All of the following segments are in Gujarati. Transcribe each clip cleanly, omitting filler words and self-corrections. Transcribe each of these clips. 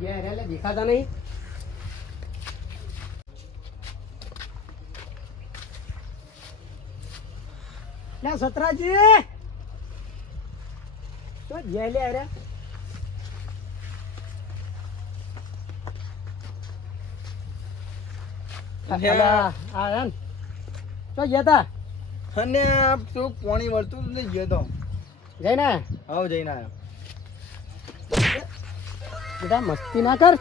દેખાતા નહીં. લે સતરાજી તો જય લે અરે તો જતા અને તું પાણી વળતું નહીં ગયો તો જઈને આવ જઈને આવ્યો બેટા મસ્તી ના કર.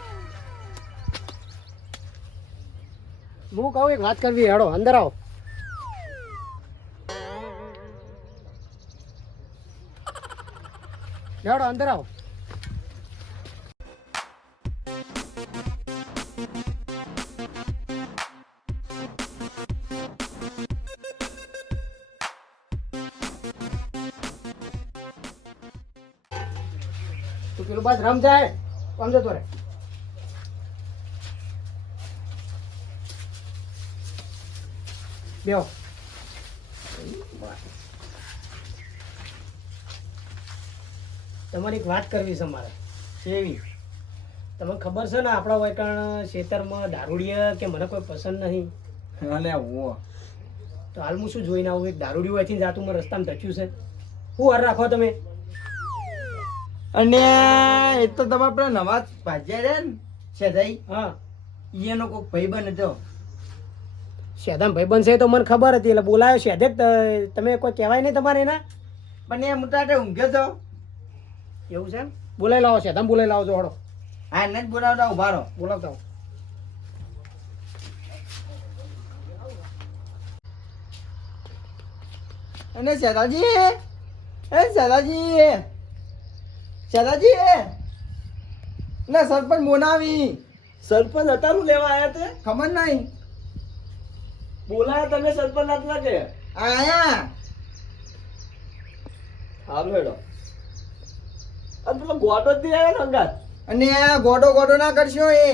હું કહું એક વાત કરવી, હેડો અંદર આવો. હેડો અંદર આવો. તું પેલું બસ રમ જાય કોણ જતો રે. બેહો. તમારી એક વાત કરવી છે મારે. સેવી તમને ખબર છે ને આપણા વૈકણ ખેતરમાં દારૂડિયા કે મને કોઈ પસંદ નહીં. અને હું તો હાલ હું શું જોઈને આવું, એક દારૂડિયું અહીંથી જાતું મને રસ્તામાં ધચ્યું છે. શું હાર રાખો તમે? અને એ તો તમારે પેલા નવાજ ભાજ્યા રે ને સેધાઈ, હા એનો કોઈક ભાઈબંધ હતો. શેદામ ભાઈ બનશે તો મને ખબર હતી એટલે બોલાયો શેદે તમે કોઈ કહેવાય નહીં તમારે એના. પણ એ મુટાટે ઊંઘ્યો તો. એવું છે એમ? બોલાવી લાવો શેદામ, બોલાવી લાવો છો. હળો હા નથી બોલાવતા, ઉભા રહો. બોલાવતા હો. અને સેદાજી, એ સેદાજી, સેદાજી ના સરપંચ બોલાવી. સરપંચ અતારું લેવા આવ્યા તે ખબર નહીં. બોલાયા તમે સરપંચ આટલા કે આયા હાલો હેડો. અને પેલો ગોડો જ આવ્યો ને અંગાત. અને ગોડો ગોડો ના કરશો, એ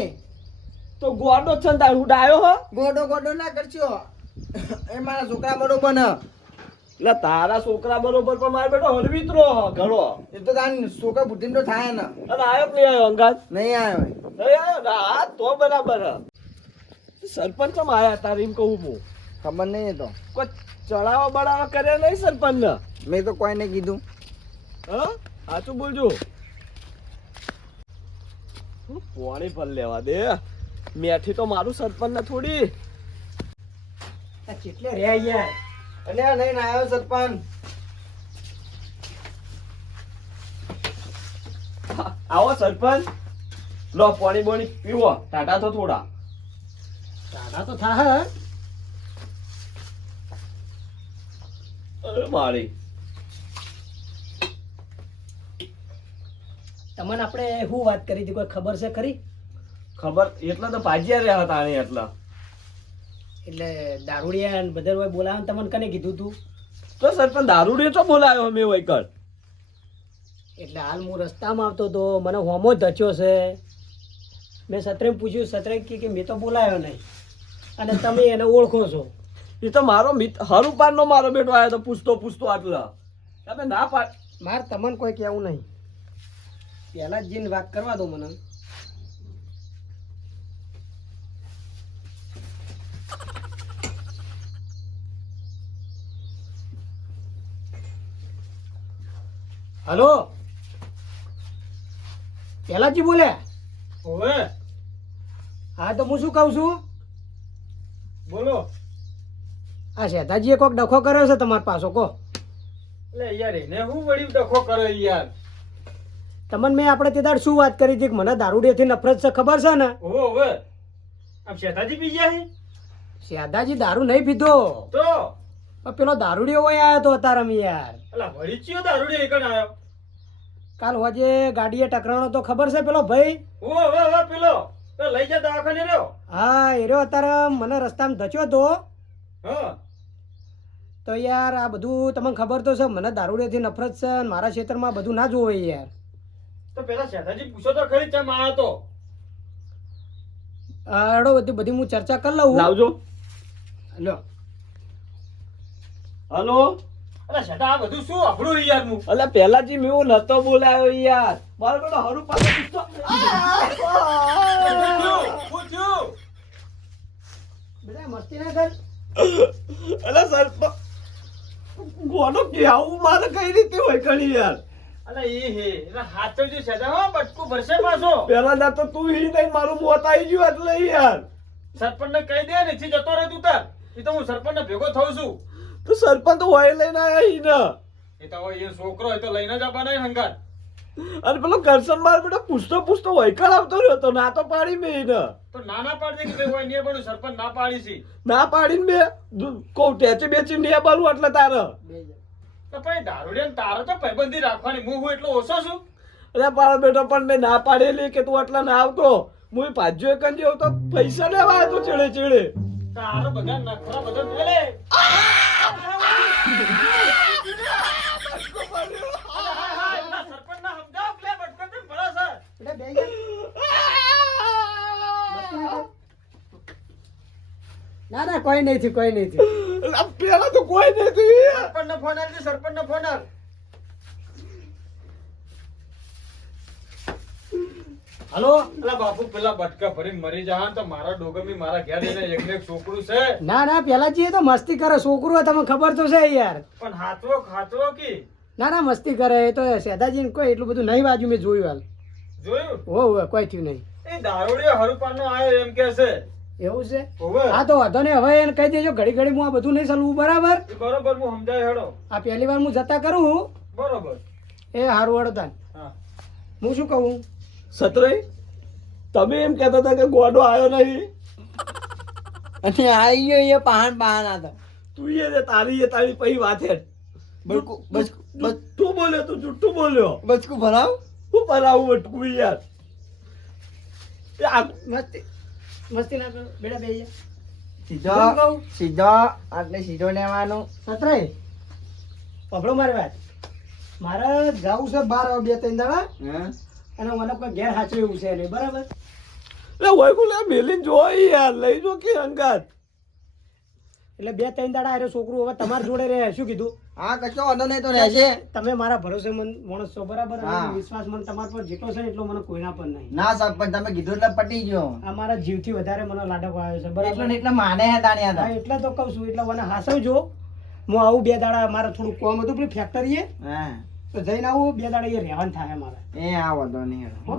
તો ગોડો છે ને તારું ડાયો હો. ગોડો ગોડો ના કરશો, એ મારા છોકરા બરોબર ને. એટલે તારા છોકરા બરોબર પણ મારે બેટો હળવીતરો ઘણો. એ તો તાર છોકરા બુદ્ધિ તો થાય ને. અને આવ્યો કે આવ્યો અંગાત? નહીં આવ્યો. નહીં આવ્યો ના તો બરાબર. સરપંચ કેમ આયા તારે એમ કહું હું? ખબર નહીં. તો કોઈ ચડાવા બળાવા કર્યા નહીં સરપંચ ને? મેં તો કોઈને કીધું. હા સાચું બોલજો. પાણી પણ લેવા દે. મેઠી તો મારું સરપંચ ને થોડી. કેટલે રહ્યા યાર. અને લઈને આવ્યો સરપંચ. આવો સરપંચ, લો પાણી બોણી પીવો. ટાટા તો થોડા દાદા તો થા. અરે મારી તમને આપણે શું વાત કરી હતી કોઈ ખબર છે ખરી? ખબર એટલા તો ભાજ્યા રહ્યા હતા આની એટલા. એટલે દારૂડિયા ને બધા હોય બોલાવે તમને કને કીધું તું? તો સરપંચ દારૂડિયો તો બોલાયો મેં વૈકર. એટલે હાલ હું રસ્તામાં આવતો તો મને હોમો જ ધચ્યો છે. મેં સત્રે પૂછ્યું, સત્રે કે મેં તો બોલાયો નહીં અને તમે એને ઓળખો છો. એ તો મારો મિત્ર હરુપાર નો મારો બેટો આવ્યો તો પૂછતો પૂછતો આટલા. તમે ના પાડ. મારે તમને કોઈ કહેવું નહીં. પહેલા જ જઈને વાત કરવા દો મને. હલો, પહેલાજી બોલ્યા? ઓવે હા તો હું શું કહું છું, બોલો. આ શેઠાજીએ કોઈક ડખો કર્યો છે તમારા પાછો કહો. એટલે યાર એને હું વળી ડખો કરે યાર. તમને મેં આપણે તે દાડ શું વાત કરી હતી કે મને દારૂડિયાથી નફરત છે ખબર છે ને? ઓવે ઓવે. આમ શેઠાજી પી ગયા છે? શેઠાજી દારૂ નહીં પીધો તો પણ પેલો દારૂડિયો હોય આવ્યો તો અતારમ યાર. અલા વળી ચિયો દારૂડિયો એકણ આવ્યો? કાલ હોજે ગાડીએ ટકરાણો તો ખબર છે પેલો ભાઈ? ઓવે ઓવે પેલો લઈ જા દવાખાને રહ્યો. હા એ રહ્યો. અત્યારે મને રસ્તામાં ધચ્યો તો. હા તો યાર આ બધું તમને ખબર તો છે મને દારૂડિયાથી નફરત છે અને મારા ક્ષેત્રમાં બધું ના જોવે યાર. તો પેલા શેઠાજી પૂછો તો ખરી ચમ આવ્યો તો. હડો બધી હું ચર્ચા કરી લઉં. લાવજો. લો હલો અલા શેઠા આ બધું શું અઘરું યાર હું અલા પહેલાથી મેં હું નતો બોલાયો યાર મારો બેટો હરું પાસે પૂછ્યું બેટા મસ્તી ના કર. અલા સરપંચ ગોડો કે આવું મારે કઈ રીતે હોય કણી યાર અલા એ હે એટલે હાથો જે શેઠા હો બટકું ભરશે પાછો પેલા ના તો તું ઈ નહીં મારું મોત આવી ગયું એટલે યાર સરપંચને કહી દે ને થી જતો રહે તું તાર એ તો હું સરપંચને ભેગો થઉં છું તો સરપંચ તો હોય લઈને આયા ઈ ને એ તો હવે એ છોકરો એ તો લઈને જ આવવાના ને હંગાત અને પેલો કરશન માર બેટા પૂછતો હોય આવતો રહ્યો તો ના તો પાડી મેં ને તો નાના પાડ દે કે ભાઈ હોય ને પણ સરપંચ ના પાડી છે ના પાડીને બે કહું ટેચી બેચી ને બાલું એટલે તારે તો ભાઈ દારૂડિયા તારો તો પૈબંધી રાખવાની હું એટલો ઓછો છું અરે મારો બેટો પણ મેં ના પાડેલી કે તું આટલા ના આવતો હું પાછો એક જેવો તો પૈસા લેવા આવ્યો ચેડે ચેડે તારો બધા નખરા બધા મેલે સરપંચને સમજાવ કે બટકો કેમ ભરો છે બેટા બેહી જા. મસ્તી ના કર. ના ના કોઈ નહીં થયું કોઈ નહીં થયું. પેલા તો કોઈ નથી સરપંચનો ફોન આવજો સરપંચનો ફોન આવ હલો. અલા બાપુ પેલા બટકા ભરીને મરી જા તો મારા ડોગમી મારા ઘેર એને એકને એક છોકરું છે ના ના પેલા જઈએ તો મસ્તી કરે છોકરું તમને ખબર તો છે યાર. પણ હાથવો કી ના ના મસ્તી કરે એ તો સેદાજીને કોઈ એટલું બધું નહીં વાજ્યું મેં જોયું હાલ. જોયું હો કોઈ થયું નહીં. એ દારૂડિયો હરુપાનો આયો એમ કે છે એવું છે. હોવે હા તો વાંધો નહીં હવે એને કહી દેજો ઘડી ઘડી હું આ બધું નહીં ચાલવું બરાબર. એ બરોબર હું સમજાય હેડો આ પહેલી વાર હું જતા કરું. બરોબર એ હારું વડો તાન. હા હું શું કહું સતરાઈ તમે એમ કહેતા હતા કે ગોડો આવ્યો નહીં અને આવી ગયો એ પહાણ હતા તું એ તારી પહી વાત હેડ બચકું જુઠ્ઠું બોલ્યો તું જુઠ્ઠું બોલ્યો બચકું ભરાવ હું ભરાવું વટકું યાર એ આ મસ્તી મસ્તી ના કરો બેટા બેહી જા. સીધો શું કહું? સીધો એટલે સીધો લેવાનો સતરાઈ પકડો મારી વાત. મારે જવું છે બાર બે ત્રણ દાડા અને મને કોઈ ઘેર સાચું એવું છે નહીં બરાબર. લે હોય બોલે મેલીને જોઈ યાર લઈ જો કે અંગાત એટલે બે ત્રણ દાડા આરે છોકરું હવે તમારા જોડે રહે શું કીધું. હા કશો વાંધો નહીં તો રહેશે તમે મારા ભરોસેમંદ માણસ છો બરાબર. અને હા. વિશ્વાસ મને તમારા પર જેટલો છે ને એટલો મને કોઈના પર નહીં. ના સરપંચ તમે કીધું એટલે પટી ગયો આ મારા જીવથી વધારે મને લાડકો આવ્યો છે એટલો બરાબર. ને એટલે માને હે તાણ્યા હા હતા એટલે તો કહું છું એટલે મને હાસવજો. હું આવું બે દાડા મારે થોડું કોમ હતું પેલી ફેક્ટરીએ હા તો જઈને આવું બે દાડા એ રહેવાનું થાય મારે. એ આ વાંધો નહીં હો?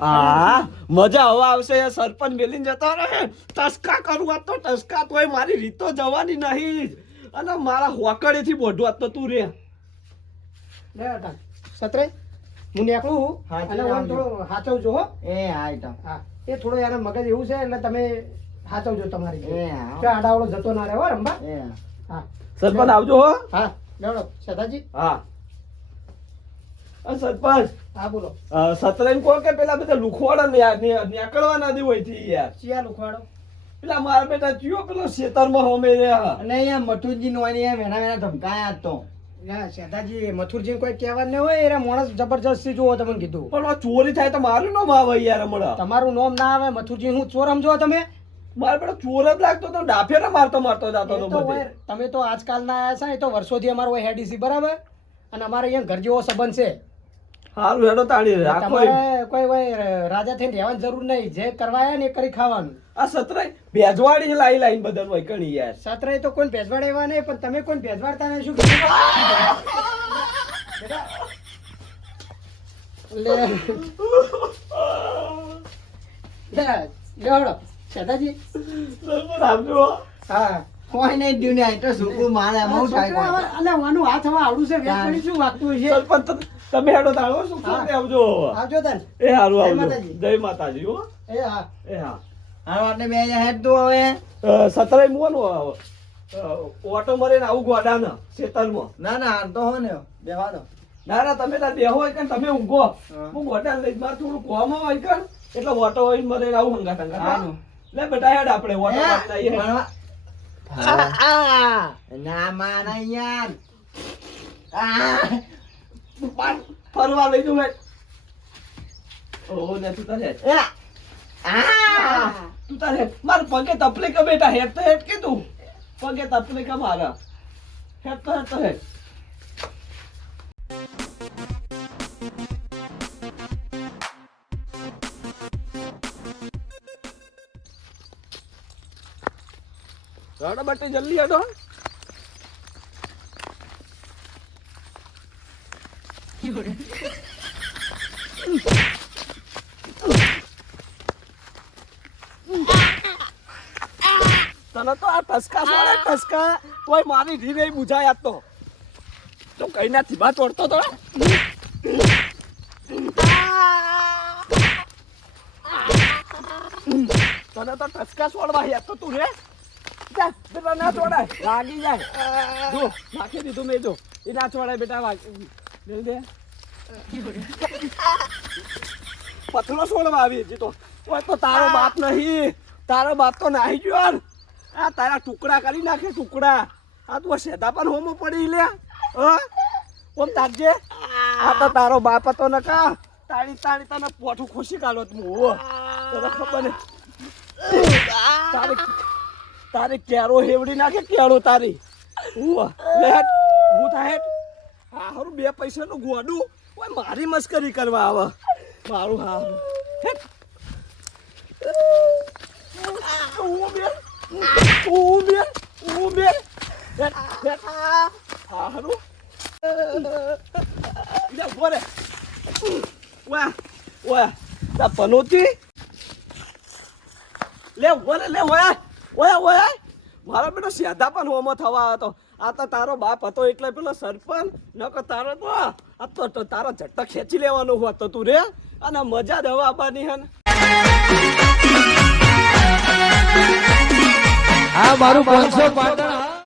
હા મજા હવે આવશે યાર સરપંચ મેલીને જતો રહે ટસકા કરું આ તો ટસકા તોય મારી રીતો જવાની નહીં જ. અને મારા હોકડેથી બોઢું આ તો તું રે લે અટાણ. સત્રે હું નીકળું હાચી અને હું આવજો. થોડો હાચવજો હો. એ હા તો હા એ થોડો યાર મગજ એવું છે એટલે તમે હાચવજો તમારી એ હા કે આડાવડો જતો ના રહે હો રંબા. એ હા. હા સરપંચ આવજો હો હા લેવડો સદાજી. હા સરપંચ હા બોલો. સતરાઈને કહો કે પેલા બધા લુખવાડા નીકળવાના દી હોય થી યાર ચિયા લુખવાડો. પેલા મારા બેટા ચિયો પેલો ખેતરમાં હોમે રહ્યા અને અહીંયા મઠુજી નો વેના વેના ધમકાયા જ તો યા સેદાજી મથુરજી કોઈ કહેવા ન હોય એરા માણસ જબરજસ્તી જોવો તમને કીધું. પણ આ ચોરી થાય તો મારું નામ આવે યાર હમણાં તમારું નામ ના આવે મથુરજી હું ચોર સમજો તમે. મારા બેટા ચોર જ લાગતો તો ડાફેરે મારતો જતો એ તો તો બધે હોય, તમે તો આજકાલના આયા છે ને, એ તો વર્ષોથી અમારો હોય હેડીસી બરાબર. અને અમારે અહીંયા ઘર જેવો સંબંધ છે. હારું હેડો તાણી રાખો તમારે કોઈ હોય રાજા થઈને રહેવાની જરૂર નહીં. જે કરવા આયા ને એ કરી ખાવાનું. આ સતરાઈ ભેજવાડી લાઈન બદલ હોય કણી યાર સત્રે તો કોઈ ભેજવાડ એવા નહીં પણ તમે કોઈ ભેજવાડતા નહીં શું કીધું? બેટા. લે લેવડો સેદાજી. સરપંચ આવજો હા કોઈ નહીં દ્યું ને આ તો છોકરું મારે બહુ થાય કોઈ. અલ્યા વાનું હાથ હવે આવડું છે વેચણી શું વાગતું હશે. સરપંચ તમે હેડો તાણો શું હા. કરતે આવજો આવજો તન. એ હારું જય આવજો માતાજી. જય માતાજી હો એ હા એ હા હાલો એટલે બે હેડ તું હવે સતરાઈ મોનો ઓટો મરીને આવું ગોડાને ખેતરમાં ના ના હાલ તો હો ને બેવા દો ના ના તમે તાર બેહો હોય કે તમે ઊંઘો હું ગોડા લઈ માર થોડું કોમ હોય કે એટલે ઓટો હોય મરીને આવું હંગાત હંગાત હારું. લે બેટા હેડ આપણે ઓટો મારતા આવીએ. ભણવા. ના માના યાર ફરવા લઈ જવું હેડ ઓ ને તું તાર હેડ તું તાર હેડ માર પગે તપલી કે બેટા હેડ તો હેડ કે તું પગે તપલી કે મારા હેડ તો હેડ રાડો બટે જલ્દી હેડો. તને તો આ ટસકા સોળે ટસકા તોય મારી ધીરે બુજાય તો કઈ ના થીબા તોડતો તો તને તો ટસકા સોળવા યાદ તો તું રે જા બેટા ના છોડાય લાગી જાય જો નાખી દીધું મેં જો એ ના છોડાય બેટા દે દે પથરો છોડવા આવી હજી તો ઓય તો તારો બાપ નહીં તારો બાપ તો નાહી ગયો યાર આ તારા ટુકડા કરી નાખે ટુકડા આ તું સેધા પણ હોમો પડી લે ઓમ તારજે આ તો તારો બાપ હતો ને કા તારી તારી તને પોઠું ખુશી કાઢો તું તને ખબર ને તારી તારી કેરો હેવડી નાખે કેરો તારી લેટ હું થાય હારું 2 પૈસાનું ગોડું ઓય મારી મસ્કરી કરવા આવે મારું હારું હેટ હારું બોરે વાહ વાહ તા પનોતી લે બોલે લે ઓયા ઓયા ઓયા મારો બેટો સેધા પણ હોમો થવા હતો આ તો તારો બાપ હતો એટલે પેલો સરપંચ નકો તારો તો આ તો તારો ઝટ્ટો ખેંચી લેવાનો હતો તું રે અને મજા દવા આપવાની હે આ મારું 500 પાટણ